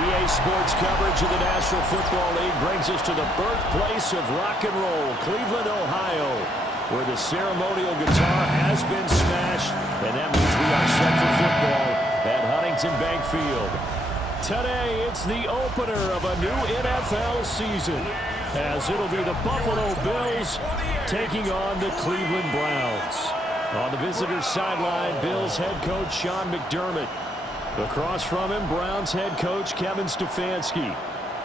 EA Sports coverage of the National Football League brings us to the birthplace of rock and roll, Cleveland, Ohio, where the ceremonial guitar has been smashed, and that means we are set for football at Huntington Bank Field. Today, it's the opener of a new NFL season, as it'll be the Buffalo Bills taking on the Cleveland Browns. On the visitors' sideline, Bills head coach Sean McDermott. Across from him, Browns head coach Kevin Stefanski.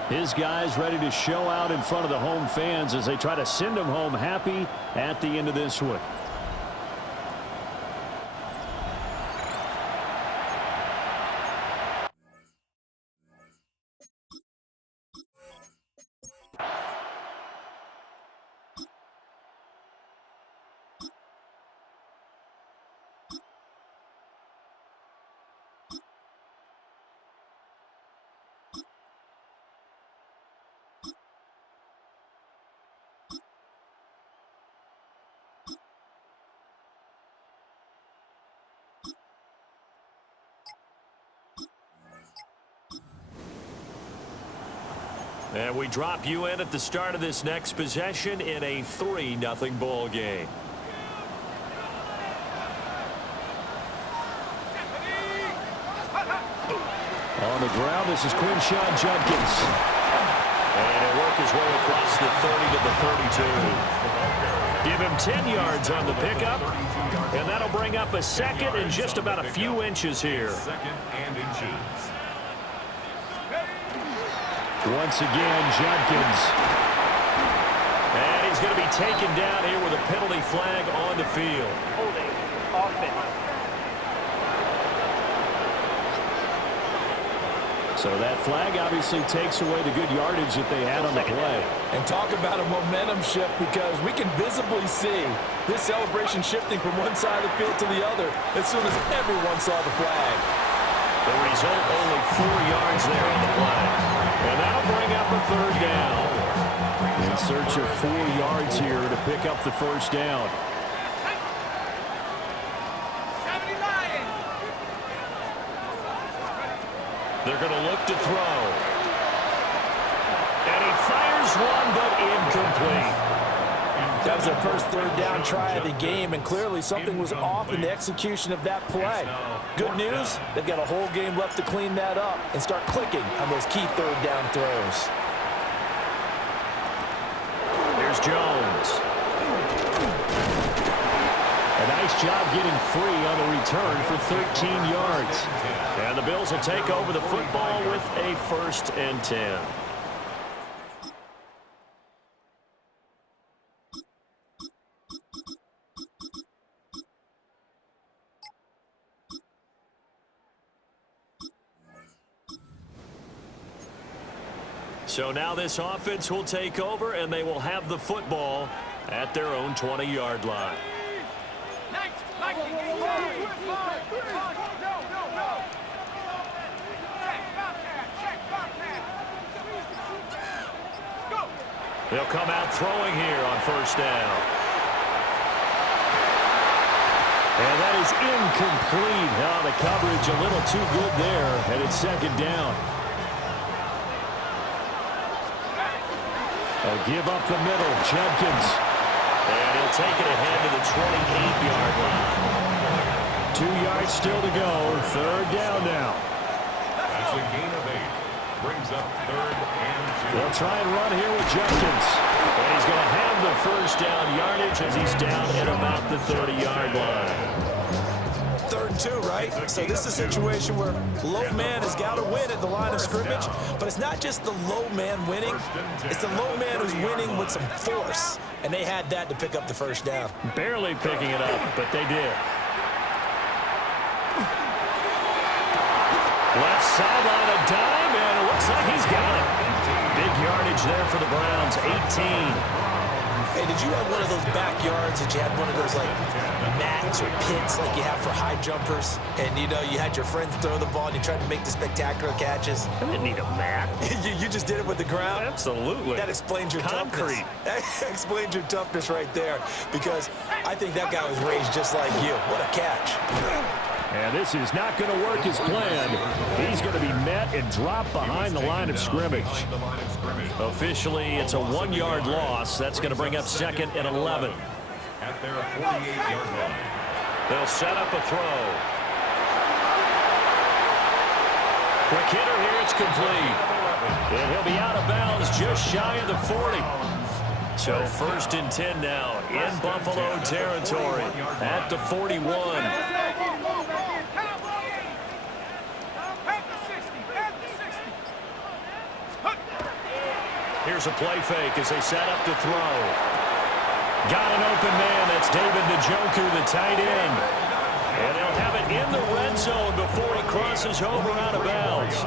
His guys ready to show out in front of the home fans as they try to send them home happy at the end of this one. And we drop you in at the start of this next possession in a 3-0 ball game. On the ground, this is Quinshon Judkins. And he'll work his way across the 30 to the 32. Give him 10 yards on the pickup. And that'll bring up a second and just about a few inches here. Once again, Judkins. And he's going to be taken down here with a penalty flag on the field. Holding offense. So that flag obviously takes away the good yardage that they had on the play. And talk about a momentum shift, because we can visibly see this celebration shifting from one side of the field to the other as soon as everyone saw the flag. The result, only 4 yards there on the play. And that'll bring up a third down. In search of 4 yards here to pick up the first down. They're going to look to throw. And he fires one, but incomplete. That was their first third down try of the game, and clearly something was off in the execution of that play. Good news, they've got a whole game left to clean that up and start clicking on those key third down throws. Here's Jones. A nice job getting free on the return for 13 yards. And the Bills will take over the football with a 1st and 10. So now this offense will take over, and they will have the football at their own 20-yard line. They'll come out throwing here on 1st down. And that is incomplete. Oh, the coverage a little too good there, and it's 2nd down. A give up the middle, Judkins. And he'll take it ahead to the 28-yard line. 2 yards still to go. 3rd down now. That's a gain of 8. Brings up 3rd and 2. They'll try and run here with Judkins. And he's going to have the 1st down yardage as he's down at about the 30-yard line. 3rd and 2, right? So this is a situation where low man has got to win at the line of scrimmage, but it's not just the low man winning, it's the low man who's winning with some force, and they had that to pick up the 1st down. Barely picking it up, but they did. Left sideline, a dive, and it looks like he's got it. Big yardage there for the Browns, 18. Hey, did you have one of those backyards that you had one of those, like, mats or pits like you have for high jumpers? And, you know, you had your friends throw the ball and you tried to make the spectacular catches? I didn't need a mat. you just did it with the ground? Absolutely. That explains your Concrete. toughness. That explains your toughness right there, because I think that guy was raised just like you. What a catch. And this is not going to work as planned. He's going to be met and dropped behind the line of scrimmage. Officially, it's a 1-yard loss. That's going to bring up 2nd and 11. At their 48-yard line. They'll set up a throw. Quick hitter here, it's complete. And he'll be out of bounds just shy of the 40. So 1st and 10 now in Buffalo territory at the 41. Here's a play fake as they set up to throw. Got an open man. That's David Njoku, the tight end. And they'll have it in the red zone before he crosses over out of bounds.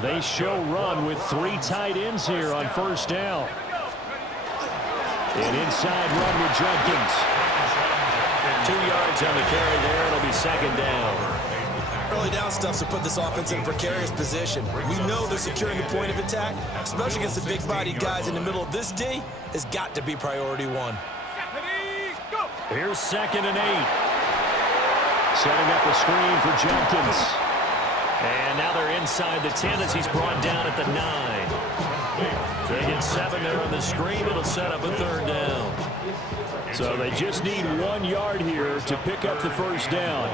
They show run with 3 tight ends here on 1st down. An inside run with Jenkins. 2 yards on the carry there. It'll be 2nd down. Early down stuff to put this offense in a precarious position. We know they're securing the point of attack, especially against the big-bodied guys in the middle of this D. Has got to be priority 1. Here's 2nd and 8. Setting up a screen for Jenkins. And now they're inside the 10 as he's brought down at the 9. They get 7 there on the screen. It'll set up a 3rd down. So they just need 1 yard here to pick up the 1st down.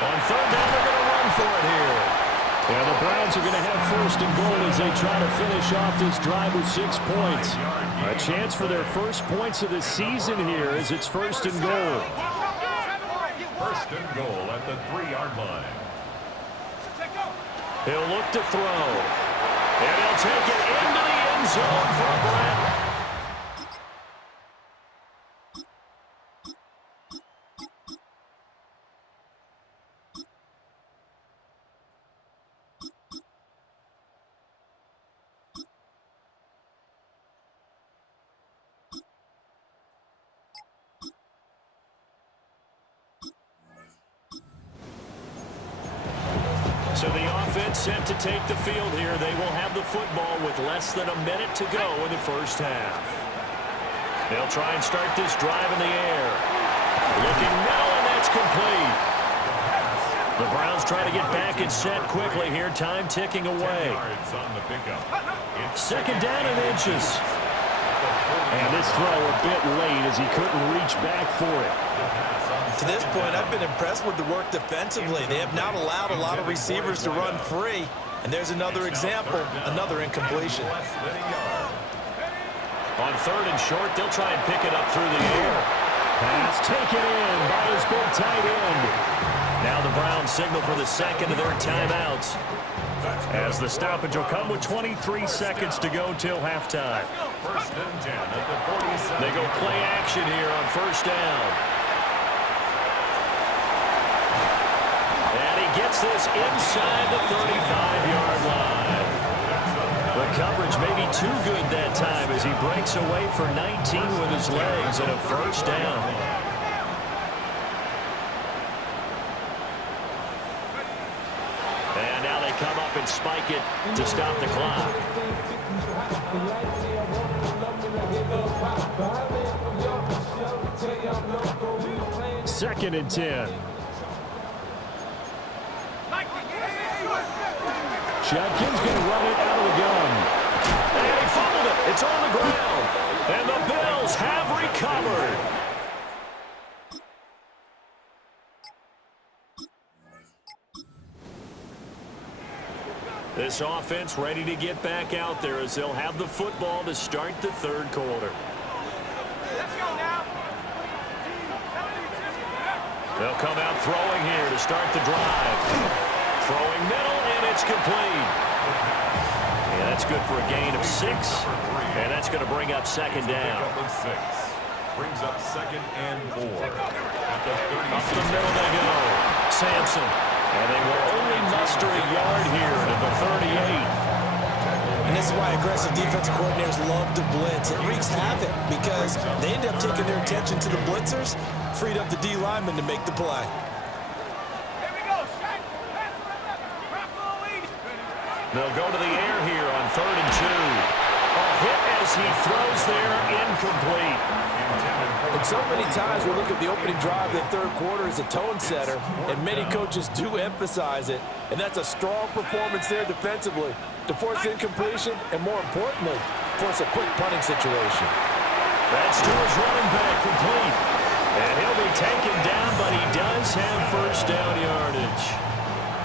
On 3rd down, they're going to run for it here. And the Browns are going to have 1st and goal as they try to finish off this drive with 6 points. A chance for their first points of the season here as it's 1st and goal. 1st and goal at the 3-yard line. He'll look to throw. And he'll take it into the end zone for Brett. So the offense set to take the field here. They will have the football with less than a minute to go in the 1st half. They'll try and start this drive in the air. Looking middle, and that's complete. The Browns try to get back and set quickly here. Time ticking away. 2nd down and inches. And this throw a bit late as he couldn't reach back for it. To this point, I've been impressed with the work defensively. They have not allowed a lot of receivers to run free. And there's another example, another incompletion. On 3rd and short, they'll try and pick it up through the air. Pass taken in by his big tight end. Now the Browns signal for the 2nd of their timeouts, as the stoppage will come with 23 seconds to go till halftime. 1st and 10 at the 47. They go play action here on 1st down. And he gets this inside the 35-yard line. The coverage may be too good that time as he breaks away for 19 with his legs and a 1st down. And now they come up and spike it to stop the clock. 2nd and 10. Jenkins going to run it out of the gun. And he fumbled it. It's on the ground. And the Bills have recovered. This offense ready to get back out there as they'll have the football to start the 3rd quarter. Let's go now. They'll come out throwing here to start the drive. Throwing middle, and it's complete. Yeah, that's good for a gain of 6. And that's going to bring up 2nd down. Brings up 2nd and 4. At the 36. Up the middle they go. Sampson. And they will only muster a yard here to the 38. And this is why aggressive defensive coordinators love to blitz. It wreaks havoc because they end up taking their attention to the blitzers, freed up the D lineman to make the play. Here we go. Shaq. They'll go to the air here on 3rd and 2. A hit as he throws there, incomplete. Intended for And so many times we look at the opening drive of the third quarter as a tone setter, and many coaches do emphasize it. And that's a strong performance there defensively to force incompletion and, more importantly, force a quick punting situation. That's to his running back, complete. And he'll be taken down, but he does have first down yardage.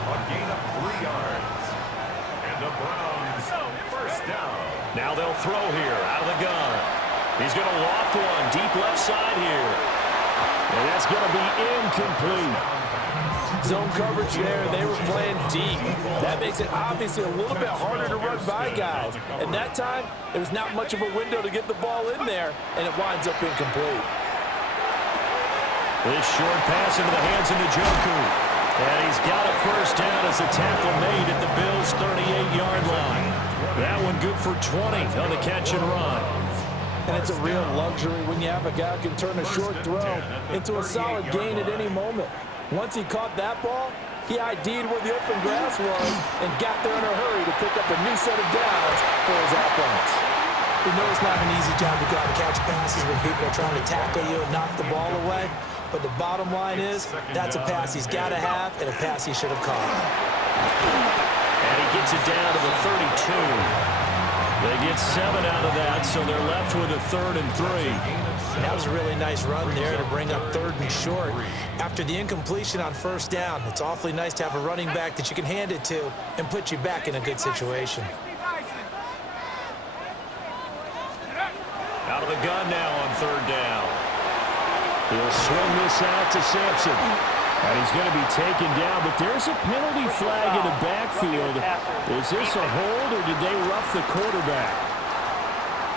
A gain of 3 yards. And the Browns first down. Now they'll throw here out of the gun. He's going to loft one deep left side here. And that's going to be incomplete. Zone coverage there, they were playing deep. That makes it obviously a little bit harder to run by guys. And that time, there was not much of a window to get the ball in there, and it winds up incomplete. This short pass into the hands of Njoku. And he's got a first down as the tackle made at the Bills' 38-yard line. That one good for 20 on the catch and run. And it's a real luxury when you have a guy who can turn a short throw into a solid gain at any moment. Once he caught that ball, he ID'd where the open grass was and got there in a hurry to pick up a new set of downs for his offense. We know it's not an easy job to go out and catch passes when people are trying to tackle you and knock the ball away. But the bottom line is, that's a pass he's got to have and a pass he should have caught. And he gets it down to the 32. They get 7 out of that, so they're left with a 3rd and 3. And that was a really nice run there to bring up 3rd and short. After the incompletion on first down, it's awfully nice to have a running back that you can hand it to and put you back in a good situation. Out of the gun now on 3rd down. He'll swing this out to Sampson. And he's going to be taken down, but there's a penalty flag in the backfield. Is this a hold, or did they rough the quarterback?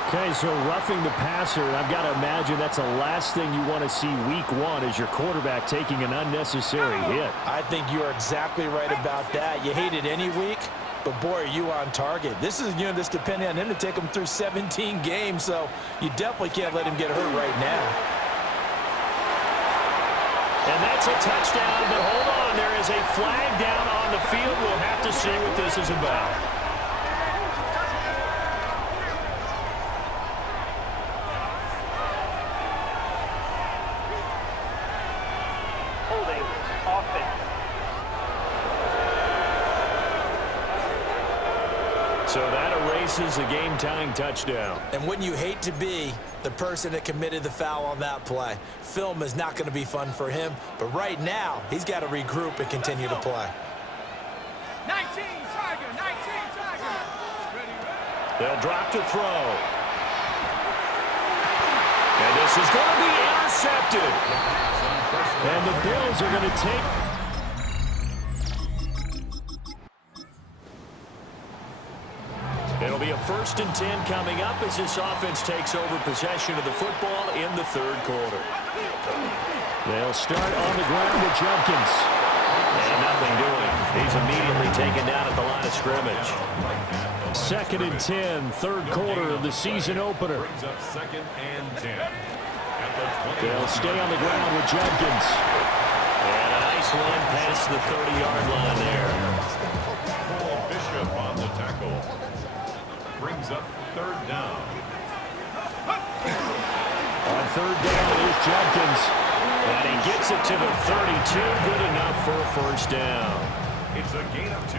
Okay, so roughing the passer, and I've got to imagine that's the last thing you want to see week 1 is your quarterback taking an unnecessary hit. I think you're exactly right about that. You hate it any week, but boy, are you on target. This is a unit that's depending on him to take him through 17 games, so you definitely can't let him get hurt right now. And that's a touchdown, but hold on, there is a flag down on the field. We'll have to see what this is about. Holding offense. So that erases a game-tying touchdown. And wouldn't you hate to be the person that committed the foul on that play? Film is not going to be fun for him, but right now, he's got to regroup and continue to play. 19, Tiger, 19, Tiger. They'll drop to throw. And this is going to be intercepted. And the Bills are going to take... It'll be a 1st and 10 coming up as this offense takes over possession of the football in the 3rd quarter. They'll start on the ground with Jenkins. And nothing doing. He's immediately taken down at the line of scrimmage. 2nd and 10, 3rd quarter of the season opener. Brings up 2nd and 10. They'll stay on the ground with Jenkins. And a nice run past the 30-yard line there. Bishop on the tackle. Brings up 3rd down. On 3rd down, it is Jenkins. And he gets it to the 32. Good enough for a first down. It's a gain of 2.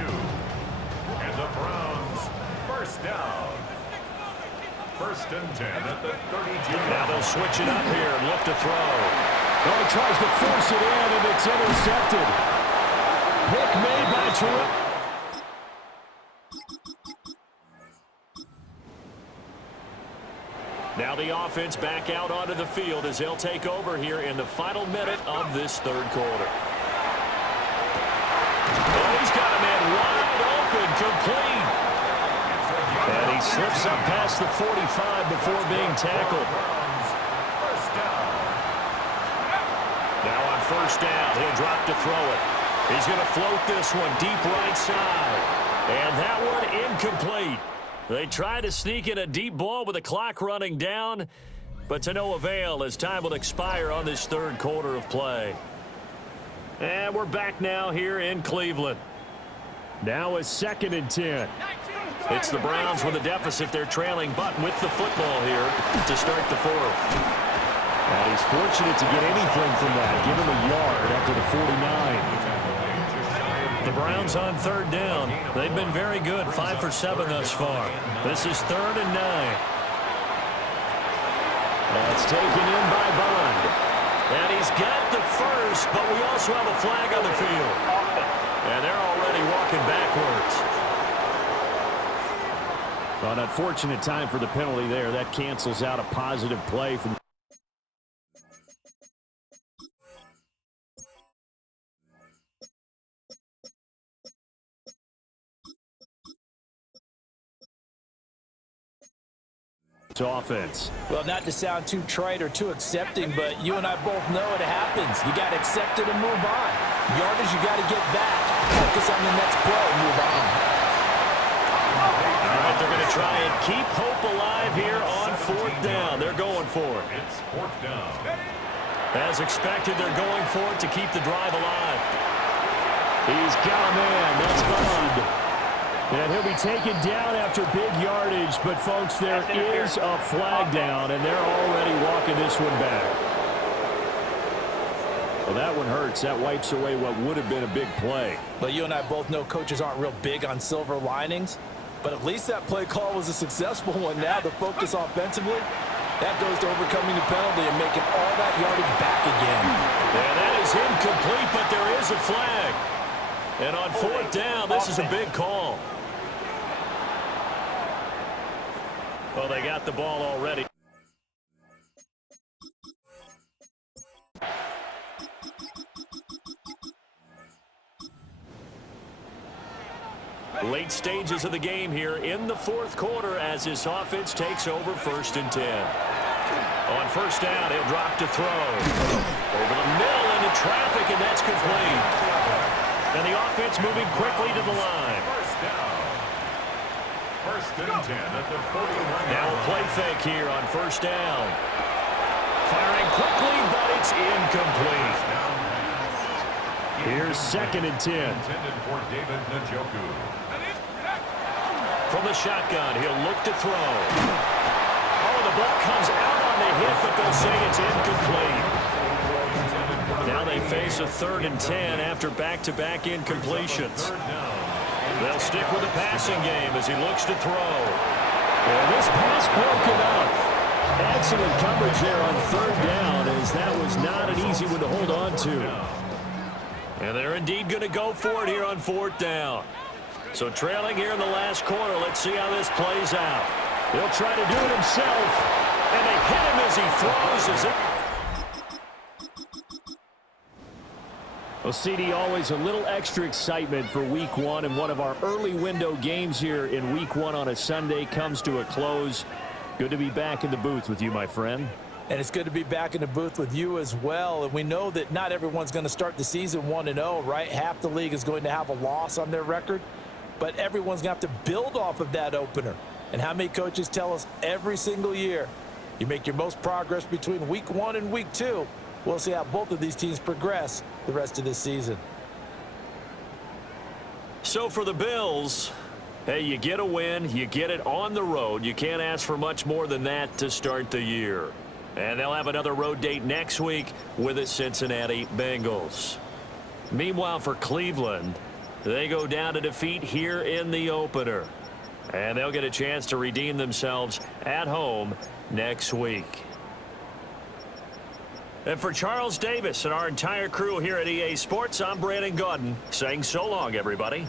And the Browns first down. 1st and 10 at the 32. Now they'll switch it up here and look to throw. Oh, he tries to force it in, and it's intercepted. Pick made by Truitt. Now the offense back out onto the field as they'll take over here in the final minute of this 3rd quarter. Oh, he's got a man wide open, complete. And he slips up past the 45 before being tackled. Now on 1st down, he'll drop to throw it. He's going to float this one deep right side. And that one incomplete. They try to sneak in a deep ball with the clock running down, but to no avail as time will expire on this 3rd quarter of play. And we're back now here in Cleveland. Now it's 2nd and 10. It's the Browns with a deficit. They're trailing, but with the football here to start the 4th. And he's fortunate to get anything from that. Give him a yard after the 49. The Browns on third down. They've been very good, 5 for 7 thus far. This is 3rd and 9. That's taken in by Bond. And he's got the first, but we also have a flag on the field. And they're already walking backwards. Well, an unfortunate time for the penalty there. That cancels out a positive play from offense. Well, not to sound too trite or too accepting, but you and I both know it happens. You got to accept it and move on. Yardage, you got to get back. Focus on the next play and move on. All right, they're going to try and keep hope alive here on 4th down. They're going for it. It's 4th down. As expected, they're going for it to keep the drive alive. He's got a man. That's Bond. And he'll be taken down after big yardage. But, folks, there is a flag down, and they're already walking this one back. Well, that one hurts. That wipes away what would have been a big play. But you and I both know coaches aren't real big on silver linings. But at least that play call was a successful one. Now the focus offensively, that goes to overcoming the penalty and making all that yardage back again. Yeah, that is incomplete, but there is a flag. And on 4th down, this is a big call. Well, they got the ball already. Late stages of the game here in the 4th quarter as this offense takes over 1st and 10. On 1st down, he'll drop to throw. Over the middle into traffic, and that's complete. And the offense moving quickly to the line. 1st and 10 at the 41. Now a play fake here on 1st down. Firing quickly, but it's incomplete. Here's 2nd and 10. Intended for David Njoku. From the shotgun, he'll look to throw. Oh, the ball comes out on the hit, but they'll say it's incomplete. Now they face a 3rd and 10 after back-to-back incompletions. They'll stick with the passing game as he looks to throw. And this pass broken up. Excellent coverage there on 3rd down, as that was not an easy one to hold on to. And they're indeed going to go for it here on 4th down. So trailing here in the last quarter, let's see how this plays out. He'll try to do it himself. And they hit him as he throws. Well, CD, always a little extra excitement for Week 1, and one of our early window games here in Week 1 on a Sunday comes to a close. Good to be back in the booth with you, my friend. And it's good to be back in the booth with you as well. And we know that not everyone's going to start the season 1-0, right? Half the league is going to have a loss on their record. But everyone's going to have to build off of that opener. And how many coaches tell us every single year, you make your most progress between Week 1 and Week 2. We'll see how both of these teams progress the rest of this season. So for the Bills, hey, you get a win, you get it on the road. You can't ask for much more than that to start the year. And they'll have another road date next week with the Cincinnati Bengals. Meanwhile, for Cleveland, they go down to defeat here in the opener. And they'll get a chance to redeem themselves at home next week. And for Charles Davis and our entire crew here at EA Sports, I'm Brandon Gaudin saying so long, everybody.